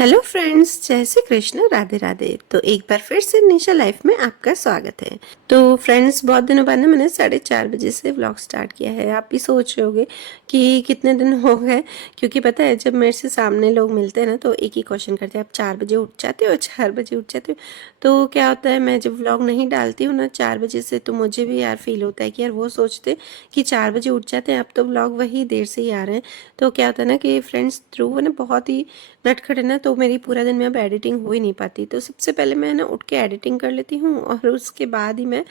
Hello friends, जय श्री कृष्ण, राधे राधे। तो एक बार फिर से निशा लाइफ में आपका स्वागत है। तो फ्रेंड्स, बहुत दिनों बाद ना मैंने 4:30 बजे से व्लॉग स्टार्ट किया है। आप भी सोच रहे होगे कि कितने दिन हो गए, क्योंकि पता है जब मेरे से सामने लोग मिलते हैं ना तो एक ही क्वेश्चन करते हैं, आप 4 बजे उठ जाते हो, 4 बजे उठ जाते हो। तो क्या होता है, मैं जब व्लॉग नहीं डालती हूँ ना 4 बजे से, तो मुझे भी यार फील होता है कि यार वो सोचते कि 4 बजे उठ जाते हैं, अब तो व्लॉग वही देर से ही आ रहे हैं। तो क्या होता है ना कि फ्रेंड्स थ्रू वो ना बहुत ही नटखट है ना, तो मेरी पूरा दिन में अब एडिटिंग हो ही नहीं पाती। तो सबसे पहले मैं ना उठ के एडिटिंग कर लेती हूँ और उसके बाद ही मैं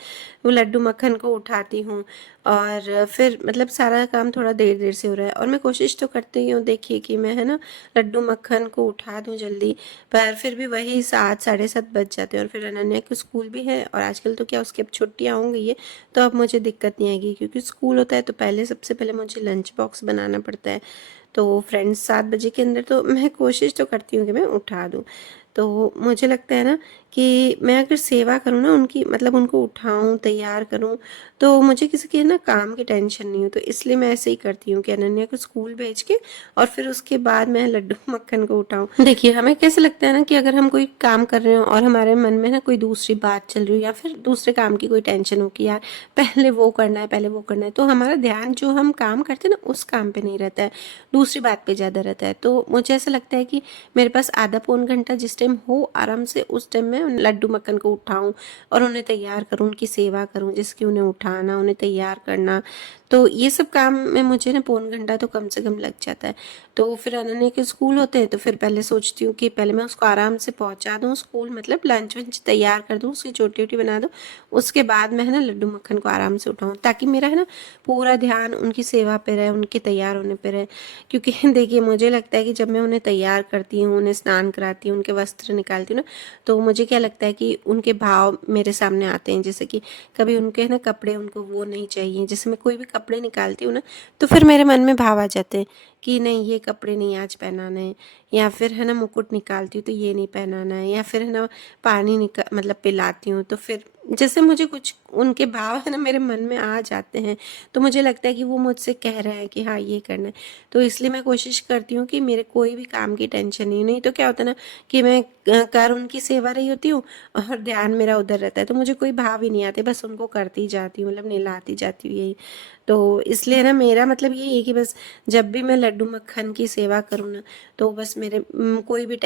वो लड्डू मक्खन को उठाती हूँ। और फिर मतलब सारा काम थोड़ा देर देर से हो रहा है और मैं कोशिश तो करती हूँ, देखिए कि मैं है ना लड्डू मक्खन को उठा दूँ जल्दी, पर फिर भी वही 7 साढ़े 7 बज जाते हैं। और फिर अनन्या को स्कूल भी है और आजकल तो क्या उसकी अब छुट्टियाँ हो गई है, तो अब मुझे दिक्कत नहीं आएगी, क्योंकि स्कूल होता है तो पहले सबसे पहले मुझे लंच बॉक्स बनाना पड़ता है। तो फ्रेंड्स 7 बजे के अंदर तो मैं कोशिश तो करती हूँ कि मैं उठा दूँ। तो मुझे लगता है ना कि मैं अगर सेवा करूँ ना उनकी, मतलब उनको उठाऊँ, तैयार करूँ, तो मुझे किसी के ना काम की टेंशन नहीं हो। तो इसलिए मैं ऐसे ही करती हूँ कि अनन्या को स्कूल भेज के और फिर उसके बाद मैं लड्डू मक्खन को उठाऊँ। देखिए, हमें कैसे लगता है ना कि अगर हम कोई काम कर रहे हो और हमारे मन में ना कोई दूसरी बात चल रही हो या फिर दूसरे काम की कोई टेंशन हो कि यार पहले वो करना है, पहले वो करना है, तो हमारा ध्यान जो हम काम करते हैं ना उस काम पे नहीं रहता है, दूसरी बात पे ज़्यादा रहता है। तो मुझे ऐसा लगता है कि मेरे पास आधा पौन घंटा जिस टाइम हो आराम से, उस टाइम मैं लड्डू मक्खन को उठाऊं और उन्हें तैयार करूं, उनकी सेवा करूं, जिसकी उन्हें उठाना, उन्हें तैयार करना। तो ये सब काम में मुझे ना पौन घंटा तो कम से कम लग जाता है। तो फिर अनन्या के स्कूल होते हैं तो फिर पहले सोचती हूँ कि पहले मैं उसको आराम से पहुँचा दूँ स्कूल, मतलब लंच वंच तैयार कर दूँ, उसकी चोटी वोटी बना दूँ। उसके बाद मैं है ना लड्डू मक्खन को आराम से उठाऊँ, ताकि मेरा है ना पूरा ध्यान उनकी सेवा पे रहे, उनके तैयार होने पे रहे। क्योंकि देखिए, मुझे लगता है कि जब मैं उन्हें तैयार करती हूँ, उन्हें स्नान कराती हूँ, उनके वस्त्र निकालती हूँ ना, तो मुझे क्या लगता है कि उनके भाव मेरे सामने आते हैं। जैसे कि कभी उनके ना कपड़े उनको वो नहीं चाहिए, जैसे मैं कोई भी कपड़े निकालती हूँ ना, तो फिर मेरे मन में भाव आ जाते हैं कि नहीं, ये कपड़े नहीं आज पहनाना है। या फिर है ना मुकुट निकालती हूँ तो ये नहीं पहनाना है। या फिर है ना पानी मतलब पिलाती हूँ, तो फिर जैसे मुझे कुछ उनके भाव है ना मेरे मन में आ जाते हैं, तो मुझे लगता है कि वो मुझसे कह रहे हैं कि हाँ ये करना है। तो इसलिए मैं कोशिश करती हूँ कि मेरे कोई भी काम की टेंशन नहीं तो क्या होता है ना कि मैं कर उनकी सेवा रही होती हूँ और ध्यान मेरा उधर रहता है, तो मुझे कोई भाव ही नहीं आते, बस उनको करती जाती हूँ, मतलब नहलाती जाती हूँ, यही। तो इसलिए ना मेरा मतलब यही है कि बस जब भी मैं लड्डू मक्खन की सेवा करूँ ना, तो बस मेरे कोई भी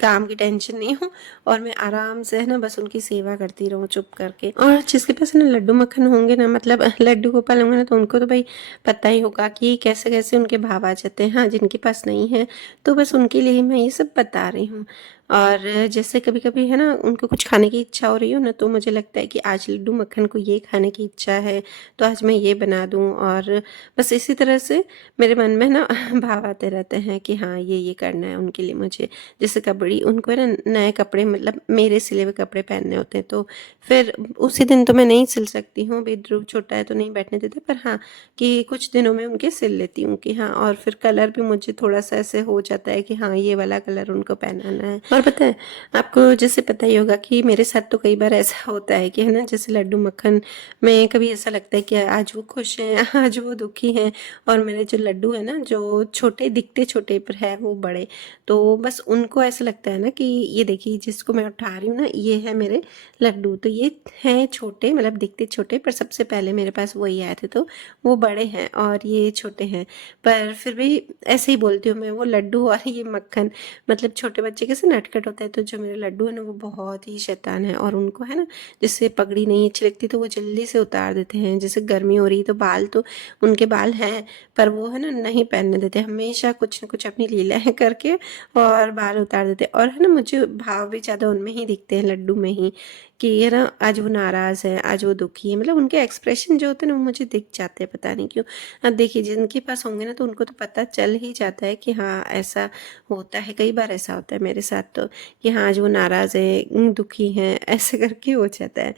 काम की टेंशन नहीं हो और मैं आराम से है ना बस उनकी सेवा करती रहूँ चुप करके। और जिसके पास ना लड्डू मक्खन होंगे ना, मतलब लड्डू गोपाल होंगे ना, तो उनको तो भाई पता ही होगा कि कैसे कैसे उनके भाव आ जाते हैं। हाँ, जिनके पास नहीं है तो बस उनके लिए मैं ये सब बता रही हूँ। और जैसे कभी कभी है ना उनको कुछ खाने की इच्छा हो रही हो ना, तो मुझे लगता है कि आज लड्डू मक्खन को ये खाने की इच्छा है, तो आज मैं ये बना दूँ। और बस इसी तरह से मेरे मन में ना भाव आते रहते हैं कि हाँ ये करना है उनके लिए मुझे। जैसे कबड्डी, उनको है ना नए कपड़े, मतलब मेरे सिले हुए कपड़े पहनने होते हैं, तो फिर उसी दिन तो मैं नहीं सिल सकती हूँ, अभी ध्रुव छोटा है तो नहीं बैठने देते, पर हाँ कि कुछ दिनों में उनके सिल लेती हूँ कि हाँ। और फिर कलर भी मुझे थोड़ा सा ऐसे हो जाता है कि हाँ ये वाला कलर उनको पहनाना है। और पता है आपको, जैसे पता ही होगा कि मेरे साथ तो कई बार ऐसा होता है कि है ना, जैसे लड्डू मक्खन में कभी ऐसा लगता है कि आज वो खुश हैं, आज वो दुखी हैं, और मेरे जो लड्डू है ना, जो छोटे दिखते छोटे पर है वो बड़े, तो बस उनको ऐसा लगता है ना कि ये देखिए जिसको मैं उठा रही हूँ ना, ये है मेरे लड्डू, तो ये हैं छोटे, मतलब दिखते छोटे, पर सबसे पहले मेरे पास वही आए थे, तो वो बड़े हैं और ये छोटे हैं। पर फिर भी ऐसे ही बोलती हूँ मैं, वो लड्डू और ये मक्खन, मतलब छोटे बच्चे कैसे नटखट होता है, तो जो मेरे लड्डू है ना वो बहुत ही शैतान है। और उनको है ना, जैसे पगड़ी नहीं अच्छी लगती तो वो जल्दी से उतार देते हैं। जैसे गर्मी हो रही तो बाल तो उनके बाल हैं, पर वो है ना नहीं पहनने देते, हमेशा कुछ न कुछ अपनी लीलाएं करके और बाल उतार देते। और है ना मुझे भाव भी ज़्यादा उनमें ही दिखते हैं, लड्डू में ही, कि है ना आज वो नाराज़ है, आज वो दुखी है, मतलब उनके एक्सप्रेशन जो होते हैं ना वो मुझे दिख जाते हैं, पता नहीं क्यों। अब देखिए जिनके पास होंगे ना तो उनको तो पता चल ही जाता है कि हाँ ऐसा होता है, कई बार ऐसा होता है मेरे साथ। तो कि हाँ आज वो नाराज़ है, दुखी हैं, ऐसे करके हो जाता है।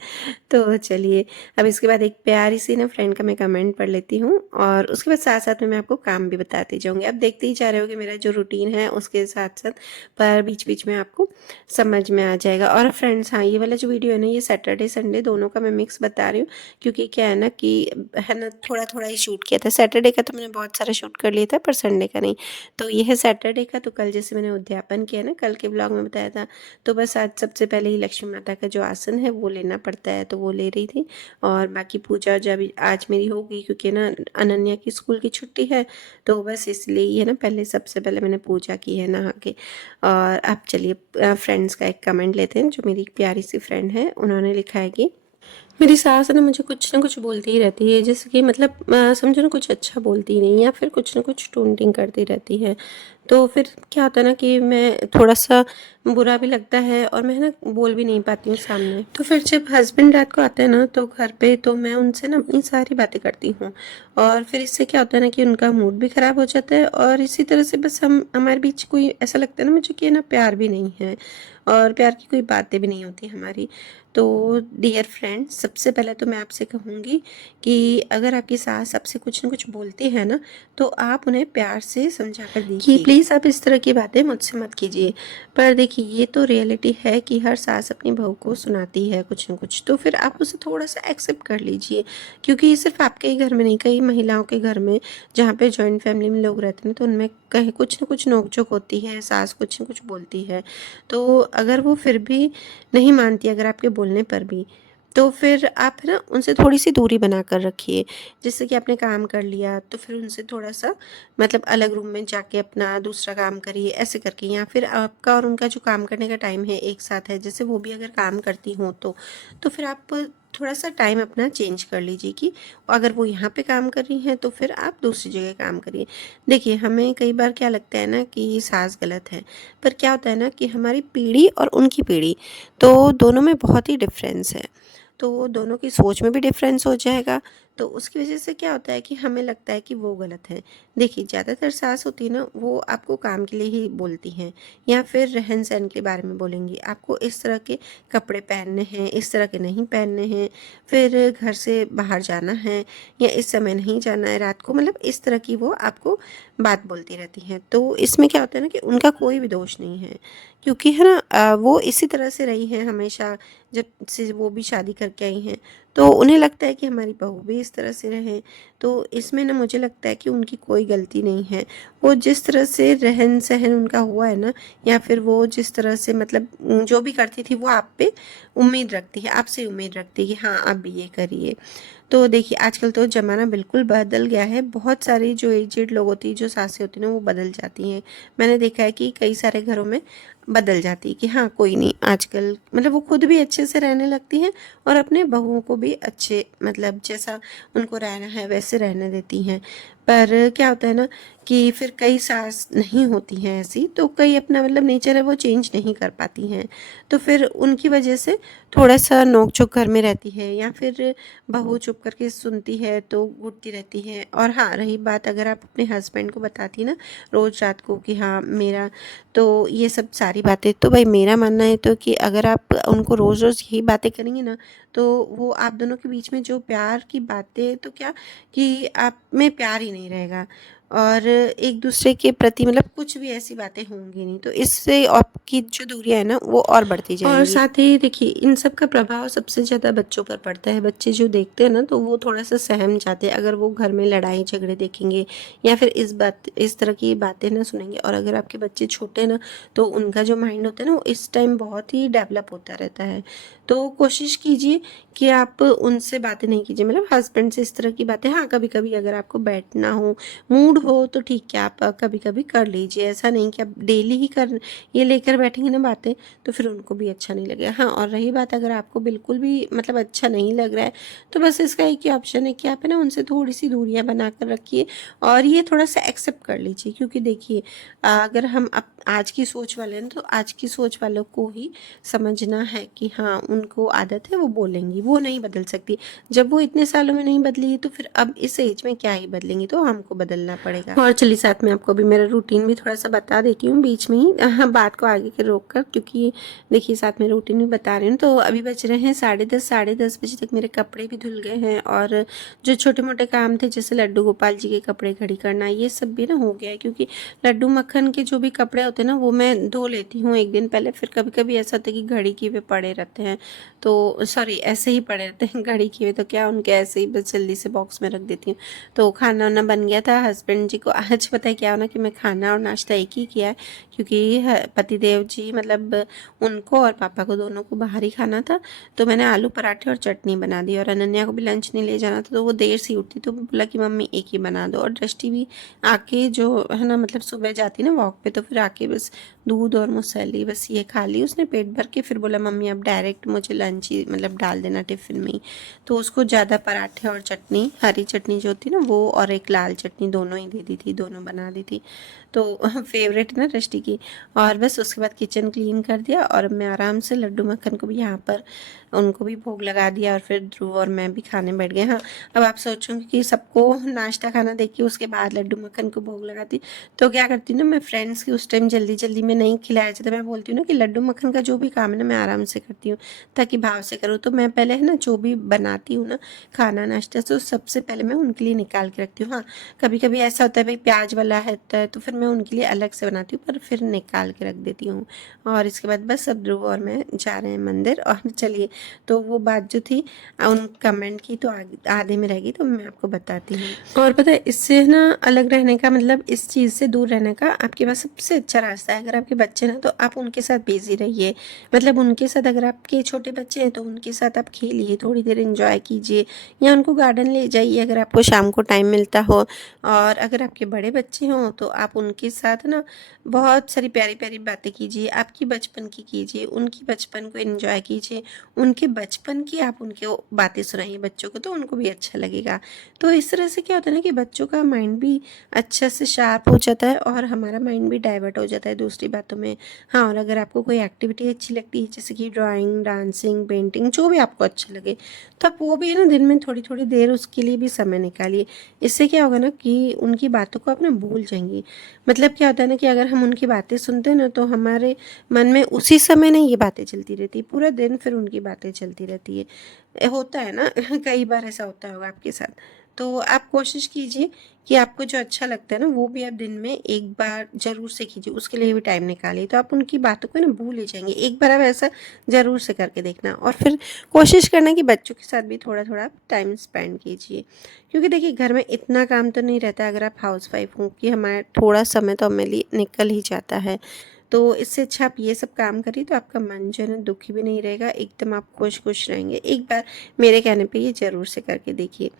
तो चलिए अब इसके बाद एक प्यारी सी ना फ्रेंड का मैं कमेंट पढ़ लेती हूँ और उसके बाद साथ साथ में मैं आपको काम भी बताती जाऊँगी। अब देखते ही जा रहे हो कि मेरा जो रूटीन है उसके साथ साथ पर बीच बीच में आपको समझ में आ जाएगा। और फ्रेंड्स हाँ, ये वाला जो वीडियो है ना, ये सैटरडे संडे दोनों का मैं मिक्स बता रही हूँ, क्योंकि क्या है ना कि है ना थोड़ा थोड़ा ही शूट किया था। सैटरडे का तो मैंने बहुत सारा शूट कर लिया था, पर संडे का नहीं। तो ये है सैटरडे का। तो कल जैसे मैंने उद्यापन किया ना, कल के ब्लॉग में बताया था, तो बस आज सबसे पहले ही लक्ष्मी माता का जो आसन है वो लेना पड़ता है, तो वो ले रही थी। और बाकी पूजा जब आज मेरी होगी, क्योंकि ना अनन्या की स्कूल की छुट्टी है, तो बस इसलिए ही है ना, पहले सबसे पहले मैंने पूजा की है नहा के। और अब चलिए फ्रेंड्स का एक कमेंट लेते हैं। जो मेरी एक प्यारी सी फ्रेंड है, उन्होंने लिखा है कि मेरी सास ना मुझे कुछ ना कुछ बोलती ही रहती है, जैसे कि मतलब समझो ना कुछ अच्छा बोलती ही नहीं, या फिर कुछ ना कुछ टोंटिंग करती रहती है। तो फिर क्या होता है ना कि मैं थोड़ा-सा बुरा भी लगता है और मैं ना बोल भी नहीं पाती हूँ सामने। तो फिर जब हस्बैंड रात को आते हैं ना तो घर पे, तो मैं उनसे ना अपनी सारी बातें करती हूँ, और फिर इससे क्या होता है ना कि उनका मूड भी ख़राब हो जाता है, और इसी तरह से बस हम हमारे बीच कोई ऐसा लगता है ना मुझे कि ना प्यार भी नहीं है, और प्यार की कोई बातें भी नहीं होती हमारी। तो डियर फ्रेंड, सबसे पहले तो मैं आपसे कहूँगी कि अगर आपकी सास आपसे कुछ न कुछ बोलती है ना, तो आप उन्हें प्यार से समझा कर देखिए कि प्लीज़ आप इस तरह की बातें मुझसे मत कीजिए। पर देखिए ये तो रियलिटी है कि हर सास अपनी बहू को सुनाती है कुछ न कुछ, तो फिर आप उसे थोड़ा-सा एक्सेप्ट कर लीजिए, क्योंकि ये सिर्फ़ आपके ही घर में नहीं, कई महिलाओं के घर में, जहाँ पे जॉइंट फैमिली में लोग रहते हैं, तो उनमें कहीं कुछ न कुछ नोक-झोंक होती है, सास कुछ न कुछ बोलती है। तो अगर वो फिर भी नहीं मानती, अगर आपके बोलने पर भी, तो फिर आप है ना उनसे थोड़ी-सी दूरी बना कर रखिए। जैसे कि आपने काम कर लिया, तो फिर उनसे थोड़ा-सा मतलब अलग रूम में जाके अपना दूसरा काम करिए, ऐसे करके। या फिर आपका और उनका जो काम करने का टाइम है एक साथ है, जैसे वो भी अगर काम करती हों तो फिर आप थोड़ा-सा टाइम अपना चेंज कर लीजिए कि अगर वो यहाँ पे काम कर रही हैं, तो फिर आप दूसरी जगह काम करिए। देखिए, हमें कई बार क्या लगता है ना कि सास गलत है, पर क्या होता है ना कि हमारी पीढ़ी और उनकी पीढ़ी, तो दोनों में बहुत ही डिफ़रेंस है। तो दोनों की सोच में भी डिफ़रेंस हो जाएगा, तो उसकी वजह से क्या होता है कि हमें लगता है कि वो गलत है। देखिए, ज़्यादातर सास होती है ना, वो आपको काम के लिए ही बोलती हैं, या फिर रहन-सहन के बारे में बोलेंगी। आपको इस तरह के कपड़े पहनने हैं, इस तरह के नहीं पहनने हैं, फिर घर से बाहर जाना है या इस समय नहीं जाना है रात को, मतलब इस तरह की वो आपको बात बोलती रहती हैं। तो इसमें क्या होता है ना कि उनका कोई भी दोष नहीं है, क्योंकि है ना वो इसी तरह से रही हैं हमेशा, जब से वो भी शादी करके आई हैं। तो उन्हें लगता है कि हमारी बहू भी इस तरह से रहे। तो इसमें ना मुझे लगता है कि उनकी कोई गलती नहीं है। वो जिस तरह से रहन-सहन उनका हुआ है ना, या फिर वो जिस तरह से मतलब जो भी करती थी, वो आप पे उम्मीद रखती है, आपसे उम्मीद रखती है कि हाँ, आप भी ये करिए। तो देखिए, आजकल तो ज़माना बिल्कुल बदल गया है। बहुत सारी जो एजेड लोग होती हैं, जो सासें होती हैं ना, वो बदल जाती हैं। मैंने देखा है कि कई सारे घरों में बदल जाती है कि हाँ, कोई नहीं, आजकल मतलब वो खुद भी अच्छे से रहने लगती हैं और अपने बहुओं को भी अच्छे मतलब जैसा उनको रहना है वैसे रहने देती हैं। पर क्या होता है ना कि फिर कई सास नहीं होती हैं ऐसी, तो कई अपना मतलब नेचर है वो चेंज नहीं कर पाती हैं। तो फिर उनकी वजह से थोड़ा-सा नोक-झोंक घर में रहती है, या फिर बहू चुप करके सुनती है तो घुटती रहती है। और हाँ, रही बात अगर आप अपने हस्बैंड को बताती ना रोज़ रात को कि हाँ, मेरा तो ये सब सारी बातें, तो भाई मेरा मानना है तो कि अगर आप उनको रोज़-रोज़ यही बातें करेंगी ना, तो वो आप दोनों के बीच में जो प्यार की बातें, तो क्या कि आप में प्यार ही नहीं रहेगा, और एक दूसरे के प्रति मतलब कुछ भी ऐसी बातें होंगी नहीं। तो इससे आपकी जो दूरियाँ है ना, वो और बढ़ती जाएँगी। और साथ ही देखिए, इन सब का प्रभाव सबसे ज़्यादा बच्चों पर पड़ता है। बच्चे जो देखते हैं ना, तो वो थोड़ा-सा सहम जाते हैं। अगर वो घर में लड़ाई झगड़े देखेंगे, या फिर इस तरह की बातें ना सुनेंगे, और अगर आपके बच्चे छोटे हैं ना, तो उनका जो माइंड होता है ना, वो इस टाइम बहुत ही डेवलप होता रहता है। तो कोशिश कीजिए कि आप उनसे बातें नहीं कीजिए, मतलब हस्बैंड से इस तरह की बातें। हाँ, कभी-कभी अगर आपको बैठना हो, मूड हो, तो ठीक है, आप कभी-कभी कर लीजिए। ऐसा नहीं कि आप डेली ही कर ये लेकर बैठेंगे ना बातें, तो फिर उनको भी अच्छा नहीं लगेगा। हाँ, और रही बात अगर आपको बिल्कुल भी मतलब अच्छा नहीं लग रहा है, तो बस इसका एक ही ऑप्शन है कि आप है ना उनसे थोड़ी-सी दूरियाँ बना कर रखिए, और ये थोड़ा-सा एक्सेप्ट कर लीजिए। क्योंकि देखिए, अगर हम आज की सोच वाले हैं ना, तो आज की सोच वालों को ही समझना है कि हाँ, उनको आदत है, वो बोलेंगी, वो नहीं बदल सकती। जब वो इतने सालों में नहीं बदली, तो फिर अब इस एज में क्या ही बदलेंगी, तो हमको बदलना पड़ेगा। और चलिए साथ में आपको भी मेरा रूटीन भी थोड़ा सा बता देती हूँ बीच में ही, हाँ, बात को आगे के रोक कर, क्योंकि देखिए साथ में रूटीन भी बता रही हूँ। तो अभी बज रहे हैं 10:30, 10:30 बजे तक मेरे कपड़े भी धुल गए हैं, और जो छोटे मोटे काम थे जैसे लड्डू गोपाल जी के कपड़े खड़ी करना, ये सब भी ना हो गया है। क्योंकि लड्डू मक्खन के जो भी कपड़े होते हैं ना, वो मैं धो लेती हूँ एक दिन पहले, फिर कभी कभी ऐसा होता है कि घड़ी किए हुए पड़े रहते हैं, तो सॉरी ऐसे ही पड़े रहते हैं, घड़ी किए हुए तो क्या, उनके ऐसे ही बस जल्दी से बॉक्स में रख देती हूँ। तो खाना वाना बन गया था हस्बैंड जी को। आज पता है क्या होना कि मैं खाना और नाश्ता एक ही किया है, क्योंकि पतिदेव जी मतलब उनको और पापा को दोनों को बाहर ही खाना था। तो मैंने आलू पराठे और चटनी बना दी, और अनन्या को भी लंच नहीं ले जाना था, तो वो देर से उठती, तो बोला कि मम्मी एक ही बना दो। और दृष्टि भी आके जो है ना, मतलब सुबह जाती ना वॉक पे, तो फिर आके बस दूध और मूसली बस ये खा ली उसने पेट भर के। फिर बोला मम्मी अब डायरेक्ट मुझे लंच ही मतलब डाल देना टिफ़िन में ही। तो उसको ज़्यादा पराठे और चटनी, हरी चटनी जो होती ना वो, और एक लाल चटनी, दोनों ही दे दी थी, दोनों बना दी थी। तो फेवरेट ना दृष्टि की। और बस उसके बाद किचन क्लीन कर दिया, और मैं आराम से लड्डू मक्खन को भी यहाँ पर उनको भी भोग लगा दिया, और फिर ध्रुव और मैं भी खाने बैठ गए। हाँ, अब आप सोचोगे कि सबको नाश्ता खाना देख के उसके बाद लड्डू मक्खन को भोग लगाती, तो क्या करती हूँ ना मैं, फ्रेंड्स की उस टाइम जल्दी जल्दी में नहीं खिलाया जाता, मैं बोलती हूँ ना कि लड्डू मक्खन का जो भी काम है ना, मैं आराम से करती हूँ ताकि भाव से करूँ। तो मैं पहले है ना जो भी बनाती हूँ ना खाना नाश्ता, तो सबसे पहले मैं उनके लिए निकाल के रखती हूँ। हाँ, कभी कभी ऐसा होता है भाई प्याज वाला है तो फिर मैं उनके लिए अलग से बनाती हूँ, पर फिर निकाल के रख देती हूँ। और इसके बाद बस अब ध्रुव और मैं जा रहे हैं मंदिर। और चलिए, तो वो बात जो थी उन कमेंट की, तो आधे में रह गई, तो मैं आपको बताती हूँ। और पता है इससे ना अलग रहने का मतलब, इस चीज़ से दूर रहने का आपके पास सबसे अच्छा रास्ता है। अगर आपके बच्चे ना, तो आप उनके साथ बिजी रहिए, मतलब उनके साथ, अगर आपके छोटे बच्चे हैं तो उनके साथ आप खेलिए, थोड़ी देर एंजॉय कीजिए, या उनको गार्डन ले जाइए अगर आपको शाम को टाइम मिलता हो। और अगर आपके बड़े बच्चे हों तो आप उनके साथ ना बहुत सारी प्यारी प्यारी बातें कीजिए, आपकी बचपन की कीजिए, उनकी बचपन को एंजॉय कीजिए, उनके बचपन की आप उनके बातें सुनाइए बच्चों को, तो उनको भी अच्छा लगेगा। तो इस तरह से क्या होता है ना कि बच्चों का माइंड भी अच्छे से शार्प हो जाता है, और हमारा माइंड भी डाइवर्ट हो जाता है दूसरी बातों में। हाँ, और अगर आपको कोई एक्टिविटी अच्छी लगती है जैसे कि ड्राइंग, डांसिंग, पेंटिंग, जो भी आपको अच्छा लगे, तो आप वो भी है ना दिन में थोड़ी थोड़ी देर उसके लिए भी समय निकालिए। इससे क्या होगा ना कि उनकी बातों को आप ना भूल जाएंगी। मतलब क्या होता है ना कि अगर हम उनकी बातें सुनते हैं ना, तो हमारे मन में उसी समय ना ये बातें चलती रहती है, पूरा दिन फिर उनकी बातें चलती रहती है, होता है ना कई बार ऐसा होता होगा आपके साथ। तो आप कोशिश कीजिए कि आपको जो अच्छा लगता है ना, वो भी आप दिन में एक बार ज़रूर से कीजिए, उसके लिए भी टाइम निकालिए, तो आप उनकी बातों को ना भूल ही जाएंगे। एक बार आप ऐसा ज़रूर से करके देखना, और फिर कोशिश करना कि बच्चों के साथ भी थोड़ा थोड़ा टाइम स्पेंड कीजिए। क्योंकि देखिए घर में इतना काम तो नहीं रहता अगर आप हाउस वाइफ हो, कि हमारा थोड़ा समय तो हमें लिए निकल ही जाता है। तो इससे अच्छा आप ये सब काम करिए, तो आपका मन जो है ना दुखी भी नहीं रहेगा, एकदम आप खुश खुश रहेंगे। एक बार मेरे कहने पे ये ज़रूर से करके देखिए।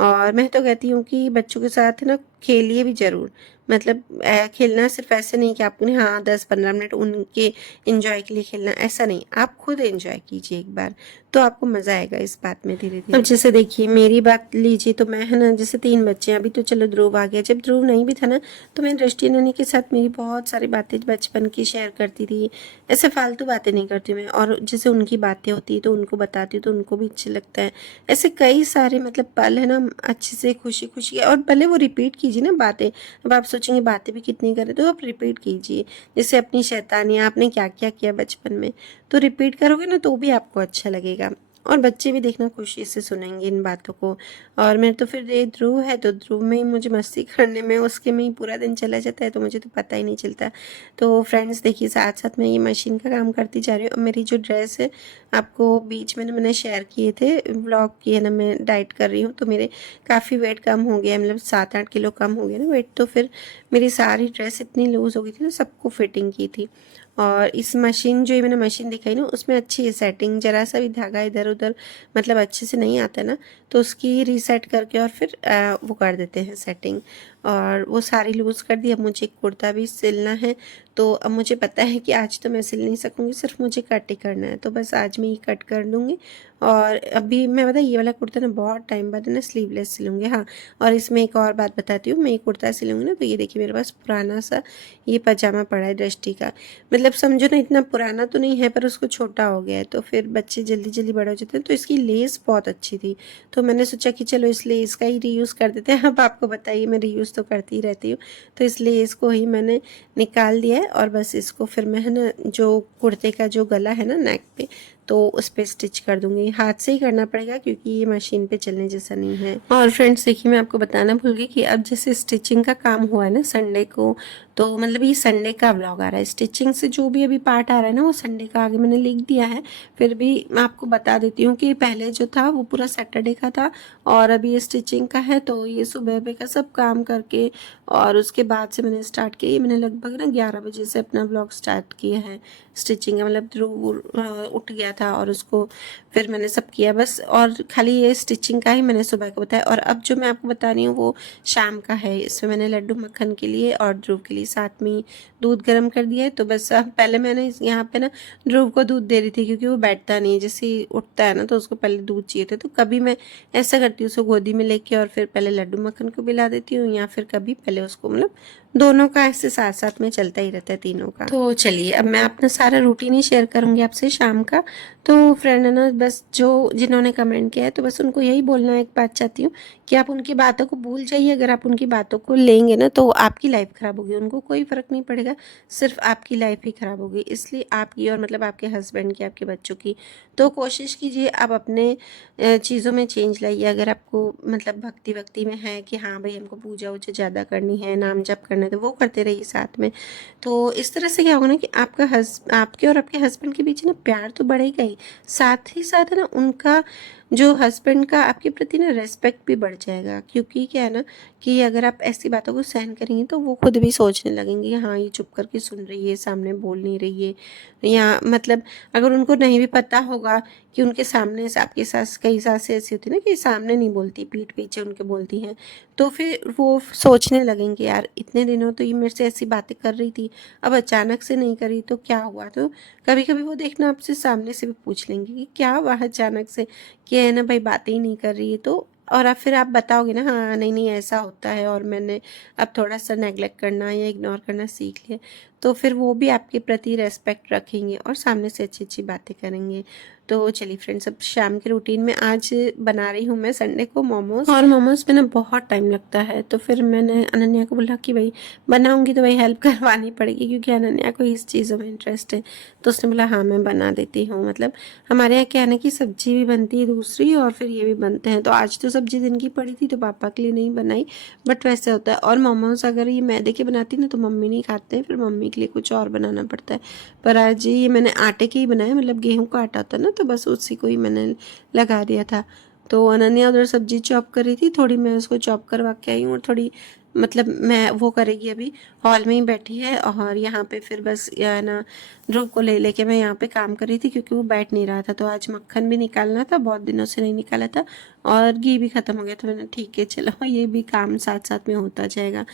और मैं तो कहती हूँ कि बच्चों के साथ ना खेलिए भी ज़रूर। मतलब खेलना सिर्फ ऐसे नहीं कि आपने हाँ 10-15 मिनट उनके एंजॉय के लिए खेलना, ऐसा नहीं, आप खुद एंजॉय कीजिए एक बार, तो आपको मज़ा आएगा इस बात में धीरे धीरे। अब जैसे देखिए मेरी बात लीजिए, तो मैं है ना जैसे 3 बच्चे हैं अभी, तो चलो ध्रुव आ गया, जब ध्रुव नहीं भी था ना, तो मैं दृष्टि नानी के साथ मेरी बहुत सारी बातें बचपन की शेयर करती थी। ऐसे फालतू बातें नहीं करती मैं, और जैसे उनकी बातें होती है तो उनको बताती हूँ, तो उनको भी अच्छा लगता है। ऐसे कई सारे मतलब पल है ना, अच्छे से खुशी खुशी, और भले वो रिपीट कीजिए ना बातें। अब आप सोचेंगे बातें भी कितनी करें, तो आप रिपीट कीजिए, जैसे अपनी शैतानियाँ आपने क्या क्या किया बचपन में, तो रिपीट करोगे ना तो भी आपको अच्छा लगेगा, और बच्चे भी देखना खुशी से सुनेंगे इन बातों को। और मेरे तो फिर ये ध्रुव है, तो ध्रुव में ही मुझे मस्ती करने में उसके में ही पूरा दिन चला जाता है, तो मुझे तो पता ही नहीं चलता। तो फ्रेंड्स देखिए साथ साथ मैं ये मशीन का काम करती जा रही हूँ। और मेरी जो ड्रेस है आपको बीच में ना मैंने शेयर किए थे व्लॉग किए ना, मैं डाइट कर रही हूँ, तो मेरे काफ़ी वेट कम हो गया, मतलब 7-8 किलो कम हो गया ना वेट। तो फिर मेरी सारी ड्रेस इतनी लूज़ हो गई थी, तो सबको फिटिंग की थी। और इस मशीन जो ये मैंने मशीन दिखाई ना, उसमें अच्छी है सेटिंग, ज़रा सा भी धागा इधर उधर मतलब अच्छे से नहीं आता ना, तो उसकी रीसेट करके और फिर वो कर देते हैं सेटिंग। और वो सारी लूज़ कर दी। अब मुझे एक कुर्ता भी सिलना है, तो अब मुझे पता है कि आज तो मैं सिल नहीं सकूँगी, सिर्फ मुझे कट ही करना है, तो बस आज मैं ये कट कर दूँगी। और अभी मैं पता ये वाला कुर्ता ना बहुत टाइम बाद ना स्लीवलेस सिलूँगी। हाँ, और इसमें एक और बात बताती हूँ, मैं ये कुर्ता सिलूँगी ना, तो ये देखिए मेरे पास पुराना सा ये पजामा पड़ा है दृष्टि का, मतलब समझो ना इतना पुराना तो नहीं है, पर उसको छोटा हो गया है, तो फिर बच्चे जल्दी जल्दी बड़े हो जाते हैं, तो इसकी लेस बहुत अच्छी थी, तो मैंने सोचा कि चलो इस लेस का ही रीयूज़ कर देते हैं। अब आपको बताइए मैं रीयूज़ तो करती रहती हूँ, तो इसलिए इसको ही मैंने निकाल दिया है। और बस इसको फिर मैं है ना जो कुर्ते का जो गला है ना नेक पे, तो उस पे स्टिच कर दूंगी। हाथ से ही करना पड़ेगा क्योंकि ये मशीन पे चलने जैसा नहीं है। और फ्रेंड्स देखिए, मैं आपको बताना भूल गई कि अब जैसे स्टिचिंग का काम हुआ है ना संडे को, तो मतलब ये संडे का व्लॉग आ रहा है। स्टिचिंग से जो भी अभी पार्ट आ रहा है ना वो संडे का आगे मैंने लिख दिया है। फिर भी मैं आपको बता देती हूँ कि पहले जो था वो पूरा सैटरडे का था, और अभी ये स्टिचिंग का है। तो ये सुबह पे का सब काम करके और उसके बाद से मैंने स्टार्ट किया। ये मैंने लगभग ना 11 बजे से अपना ब्लॉग स्टार्ट किया है स्टिचिंग का। मतलब ध्रुव उठ गया था और उसको फिर मैंने सब किया बस। और खाली ये स्टिचिंग का ही मैंने सुबह को बताया। और अब जो मैं आपको बता रही हूँ वो शाम का है। इसमें मैंने लड्डू मक्खन के लिए और ध्रुव के लिए साथ में दूध गर्म कर दिया है। तो बस अब पहले मैंने यहाँ पे ना ध्रुव को दूध दे रही थी क्योंकि वो बैठता नहीं है, जैसे ही उठता है ना तो उसको पहले दूध चाहिए था। तो कभी मैं ऐसा करती हूँ उसको गोदी में लेके और फिर पहले लड्डू मक्खन को पिला देती हूँ, या फिर कभी पहले उसको, मतलब दोनों का ऐसे साथ साथ में चलता ही रहता है तीनों का। तो चलिए अब मैं अपना सारा रूटीन ही शेयर करूंगी आपसे शाम का। तो फ्रेंड है ना, बस जो जिन्होंने कमेंट किया है तो बस उनको यही बोलना एक बात चाहती हूँ कि आप उनकी बातों को भूल जाइए। अगर आप उनकी बातों को लेंगे ना तो आपकी लाइफ खराब होगी, उनको कोई फर्क नहीं पड़ेगा, सिर्फ आपकी लाइफ ही खराब होगी। इसलिए आपकी और मतलब आपके हस्बैंड की, आपके बच्चों की। तो कोशिश कीजिए आप अपने चीज़ों में चेंज लाइए। अगर आपको मतलब भक्ति वक्ति में है कि हाँ भाई हमको पूजा वूजा ज़्यादा करनी है, नाम जप करना है, तो वो करते रहिए साथ में। तो इस तरह से क्या होगा ना कि आपके और आपके हस्बैंड के बीच ना प्यार तो बढ़ेगा ही, साथ ही साथ है ना उनका जो हस्बैंड का आपके प्रति ना रेस्पेक्ट भी बढ़ जाएगा। क्योंकि क्या है ना कि अगर आप ऐसी बातों को सहन करेंगे तो वो खुद भी सोचने लगेंगे हाँ ये चुप करके सुन रही है, सामने बोल नहीं रही है। या मतलब अगर उनको नहीं भी पता होगा कि उनके सामने से आपकी सास, कई सासें ऐसी होती है ना कि सामने नहीं बोलती, पीठ पीछे उनके बोलती हैं, तो फिर वो सोचने लगेंगे यार इतने दिनों तो ये मेरे से ऐसी बातें कर रही थी, अब अचानक से नहीं करी तो क्या हुआ। तो कभी कभी वो देखना आपसे सामने से भी पूछ लेंगे कि क्या हुआ अचानक से, कि है ना भाई बातें ही नहीं कर रही है। तो और आप फिर आप बताओगे ना हाँ नहीं नहीं ऐसा होता है और मैंने अब थोड़ा सा नेगलेक्ट करना या इग्नोर करना सीख लिया, तो फिर वो भी आपके प्रति रेस्पेक्ट रखेंगे और सामने से अच्छी अच्छी बातें करेंगे। तो चलिए फ्रेंड्स, अब शाम के रूटीन में आज बना रही हूँ मैं संडे को मोमोज। और मोमोज में ना बहुत टाइम लगता है, तो फिर मैंने अनन्या को बोला कि भाई बनाऊंगी तो भाई हेल्प करवानी पड़ेगी, क्योंकि अनन्या को इस चीज़ों में इंटरेस्ट है। तो उसने बोला हाँ मैं बना देती हूँ। मतलब हमारे यहाँ क्या है ना कि सब्जी भी बनती है दूसरी और फिर ये भी बनते हैं। तो आज तो सब्जी दिन की पड़ी थी तो पापा के लिए नहीं बनाई, बट वैसे होता है। और मोमोज अगर ये मैदे के बनाती ना तो मम्मी नहीं खाते हैं, फिर मम्मी के लिए कुछ और बनाना पड़ता है। पर आज ये मैंने आटे के ही बनाए, मतलब गेहूं का आटा होता है ना, तो बस उसी को ही मैंने लगा दिया था। तो अनन्या उधर सब्जी चॉप कर रही थी, थोड़ी मैं उसको चॉप करवा के आई हूँ, और थोड़ी मतलब मैं वो करेगी अभी, हॉल में ही बैठी है। और यहाँ पे फिर बस या ना ध्रुव को ले लेके मैं यहाँ पे काम कर रही थी क्योंकि वो बैठ नहीं रहा था। तो आज मक्खन भी निकालना था, बहुत दिनों से नहीं निकाला था, और घी भी ख़त्म हो गया। तो मैंने ठीक है चलो ये भी काम साथ साथ में होता जाएगा।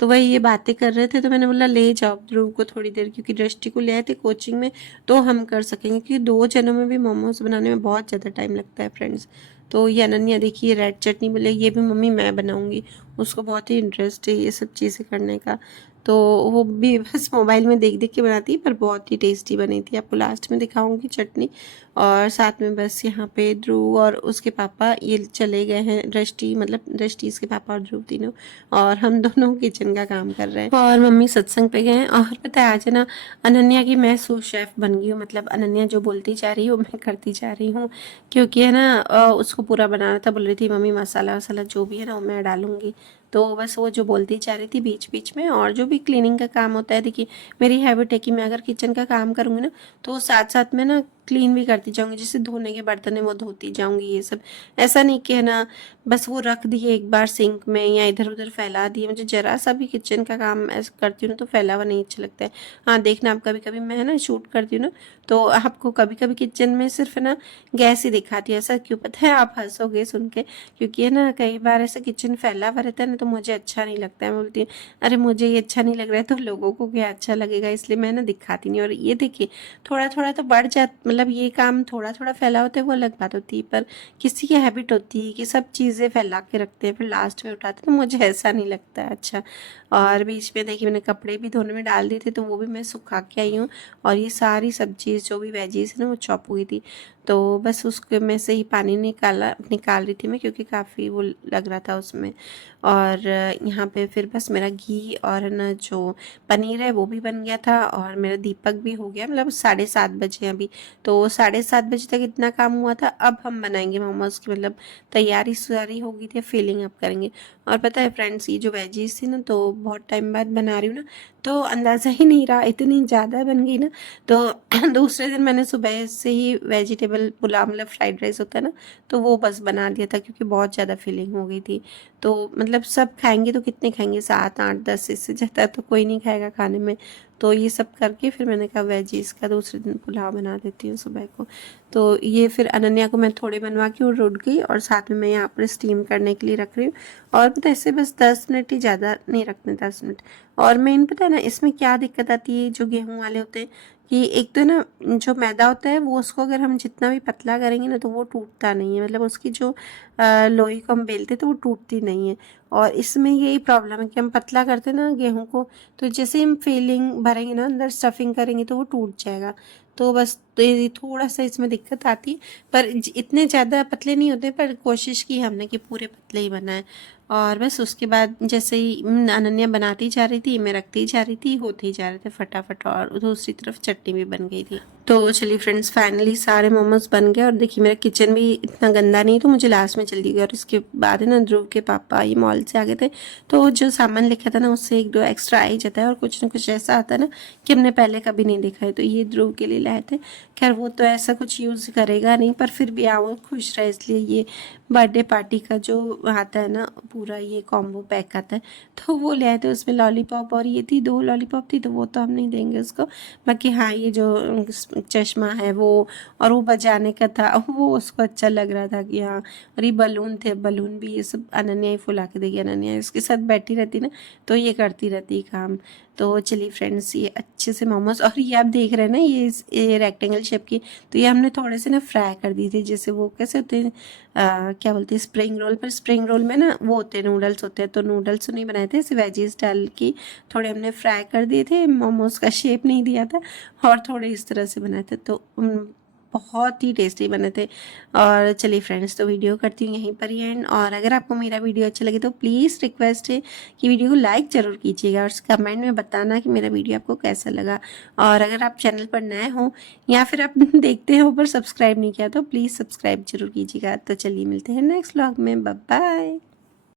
तो वही ये बातें कर रहे थे तो मैंने बोला ले जाओ ध्रुव को थोड़ी देर, क्योंकि दृष्टि को ले आए थे कोचिंग में तो हम कर सकेंगे, क्योंकि 2 जनों में भी मोमोज बनाने में बहुत ज़्यादा टाइम लगता है फ्रेंड्स। तो ये अनन्या देखिए रेड चटनी बोले ये भी मम्मी मैं बनाऊंगी, उसको बहुत ही इंटरेस्ट है ये सब चीज़ें करने का। तो वो भी बस मोबाइल में देख देख के बनाती है, पर बहुत ही टेस्टी बनी थी, आपको लास्ट में दिखाऊंगी चटनी। और साथ में बस यहाँ पे ध्रुव और उसके पापा ये चले गए हैं, दृष्टि मतलब दृष्टि इसके पापा और ध्रुव तीनों, और हम दोनों किचन का काम कर रहे हैं। और मम्मी सत्संग पे गए हैं। और पता है आज है ना अनन्या की मैं सूप शेफ बन गई हूँ, मतलब अनन्या जो बोलती जा रही है वो मैं करती जा रही हूँ। क्योंकि है ना उसको पूरा बनाना था, बोल रही थी मम्मी मसाला वसाला जो भी है ना वो मैं डालूंगी। तो बस वो जो बोलती जा रही थी बीच बीच में। और जो भी क्लीनिंग का काम होता है, देखिए मेरी हैबिट है कि मैं अगर किचन का काम करूँगी ना तो साथ साथ में ना क्लीन भी करती जाऊंगी, जैसे धोने के बर्तन है वो धोती जाऊंगी। ये सब ऐसा नहीं कि है ना बस वो रख दिए एक बार सिंक में या इधर उधर फैला दिए। मुझे जरा सा भी किचन का काम ऐसा करती हूँ ना तो फैला हुआ नहीं अच्छा लगता है। हाँ देखना आप, कभी कभी मैं है ना शूट करती हूँ ना तो आपको कभी कभी किचन में सिर्फ है ना गैस ही दिखाती है। ऐसा क्यों पता है, आप हंसोगे सुन के, क्योंकि है ना कई बार ऐसा किचन फैला हुआ रहता है ना तो मुझे अच्छा नहीं लगता है। मैं बोलती हूँ अरे मुझे ये अच्छा नहीं लग रहा है तो लोगों को क्या अच्छा लगेगा, इसलिए मैं ना दिखाती नहीं। और ये देखिए थोड़ा थोड़ा तो बढ़ जाता, मतलब ये काम थोड़ा थोड़ा फैला होता है वो अलग बात होती है, पर किसी की हैबिट होती है कि सब चीज़ें फैला के रखते हैं फिर लास्ट में उठाते हैं, तो मुझे ऐसा नहीं लगता है अच्छा। और बीच में देखिए मैंने कपड़े भी धोने में डाल दिए थे तो वो भी मैं सुखा के आई हूँ। और ये सारी सब्जी जो भी वेजीज है ना वो चॉप हुई थी। तो बस उसके में से ही पानी निकाल रही थी मैं, क्योंकि काफ़ी वो लग रहा था उसमें। और यहाँ पे फिर बस मेरा घी और ना जो पनीर है वो भी बन गया था, और मेरा दीपक भी हो गया, मतलब 7:30 बजे अभी। तो 7:30 बजे तक इतना काम हुआ था। अब हम बनाएंगे मोमोज की, मतलब तैयारी सारी हो गई थी, फिलिंग अब करेंगे। और पता है फ्रेंड्स, ये जो वेजीज थी ना, तो बहुत टाइम बाद बना रही हूँ ना, तो अंदाज़ा ही नहीं रहा, इतनी ज़्यादा बन गई ना। तो दूसरे दिन मैंने सुबह से ही वेजिटेबल पुलाव, मतलब फ्राइड राइस होता है ना, तो वो बस बना दिया था, क्योंकि बहुत ज़्यादा फिलिंग हो गई थी। तो मतलब सब खाएंगे तो कितने खाएंगे, 7 8 10, इससे ज़्यादा तो कोई नहीं खाएगा खाने में। तो ये सब करके फिर मैंने कहा वेजीज का दूसरे दिन पुलाव बना देती हूँ सुबह को। तो ये फिर अनन्या को मैं थोड़े बनवा के और उठ गई, और साथ में मैं यहाँ पर स्टीम करने के लिए रख रही हूँ। और पता है इससे बस 10 मिनट ही, ज़्यादा नहीं रखने, 10 मिनट। और मेन पता है ना इसमें क्या दिक्कत आती है, जो गेहूं वाले होते हैं, कि एक तो ना जो मैदा होता है वो, उसको अगर हम जितना भी पतला करेंगे ना तो वो टूटता नहीं है, मतलब उसकी जो लोई को हम बेलते तो वो टूटती नहीं है। और इसमें यही प्रॉब्लम है कि हम पतला करते हैं ना गेहूं को, तो जैसे हम फिलिंग भरेंगे ना, अंदर स्टफिंग करेंगे तो वो टूट जाएगा। तो बस तो ये थोड़ा सा इसमें दिक्कत आती है, पर इतने ज़्यादा पतले नहीं होते, पर कोशिश की हमने कि पूरे पतले ही बनाए। और बस उसके बाद जैसे ही अनन्या बनाती जा रही थी, मैं रखती जा रही थी, होते ही जा रहे थे फटाफट, और दूसरी तरफ चटनी भी बन गई थी। तो चलिए फ्रेंड्स, फाइनली सारे मोमोज बन गए। और देखिए मेरा किचन भी इतना गंदा नहीं, तो मुझे लास्ट में जल्दी गई। और इसके बाद है ना, ध्रुव के पापा ये मॉल से आ गए थे, तो जो सामान लिखा था ना उससे 1 2 एक्स्ट्रा आ ही जाता है, और कुछ ना कुछ ऐसा आता है ना कि हमने पहले कभी नहीं देखा है। तो ये ध्रुव के लिए लाए थे। खैर वो तो ऐसा कुछ यूज़ करेगा नहीं, पर फिर भी वो खुश रहे, इसलिए ये बर्थडे पार्टी का जो आता है ना पूरा ये कॉम्बो पैक आता है, तो वो ले आए थे। उसमें लॉलीपॉप, और ये थी 2 लॉलीपॉप थी, तो वो तो हम नहीं देंगे उसको। बाकी हाँ, ये जो चश्मा है वो, और वो बजाने का था वो उसको अच्छा लग रहा था कि हाँ। और ये बलून थे, बलून भी ये सब अनन्या ही फुला के देगी। अनन्या इसके साथ बैठी रहती ना, तो ये करती रहती काम। तो चलिए फ्रेंड्स, ये अच्छे से मोमोज, और ये आप देख रहे हैं ना, ये रेक्टेंगल शेप की, तो ये हमने थोड़े से ना फ्राई कर दिए थे, जैसे वो कैसे होते हैं, क्या बोलते हैं, स्प्रिंग रोल। पर स्प्रिंग रोल में ना वो होते हैं, नूडल्स होते हैं, तो नूडल्स नहीं बनाए थे, ऐसे वेजीज डाल के थोड़े हमने फ्राई कर दिए थे, मोमोज का शेप नहीं दिया था, और थोड़े इस तरह से बनाए थे। तो बहुत ही टेस्टी बने थे। और चलिए फ्रेंड्स, तो वीडियो करती हूँ यहीं पर ही एंड। और अगर आपको मेरा वीडियो अच्छा लगे तो प्लीज़ रिक्वेस्ट है कि वीडियो को लाइक ज़रूर कीजिएगा, और कमेंट में बताना कि मेरा वीडियो आपको कैसा लगा। और अगर आप चैनल पर नए हो, या फिर आप देखते हो पर सब्सक्राइब नहीं किया, तो प्लीज़ सब्सक्राइब जरूर कीजिएगा। तो चलिए मिलते हैं नेक्स्ट व्लॉग में, बाय बाय।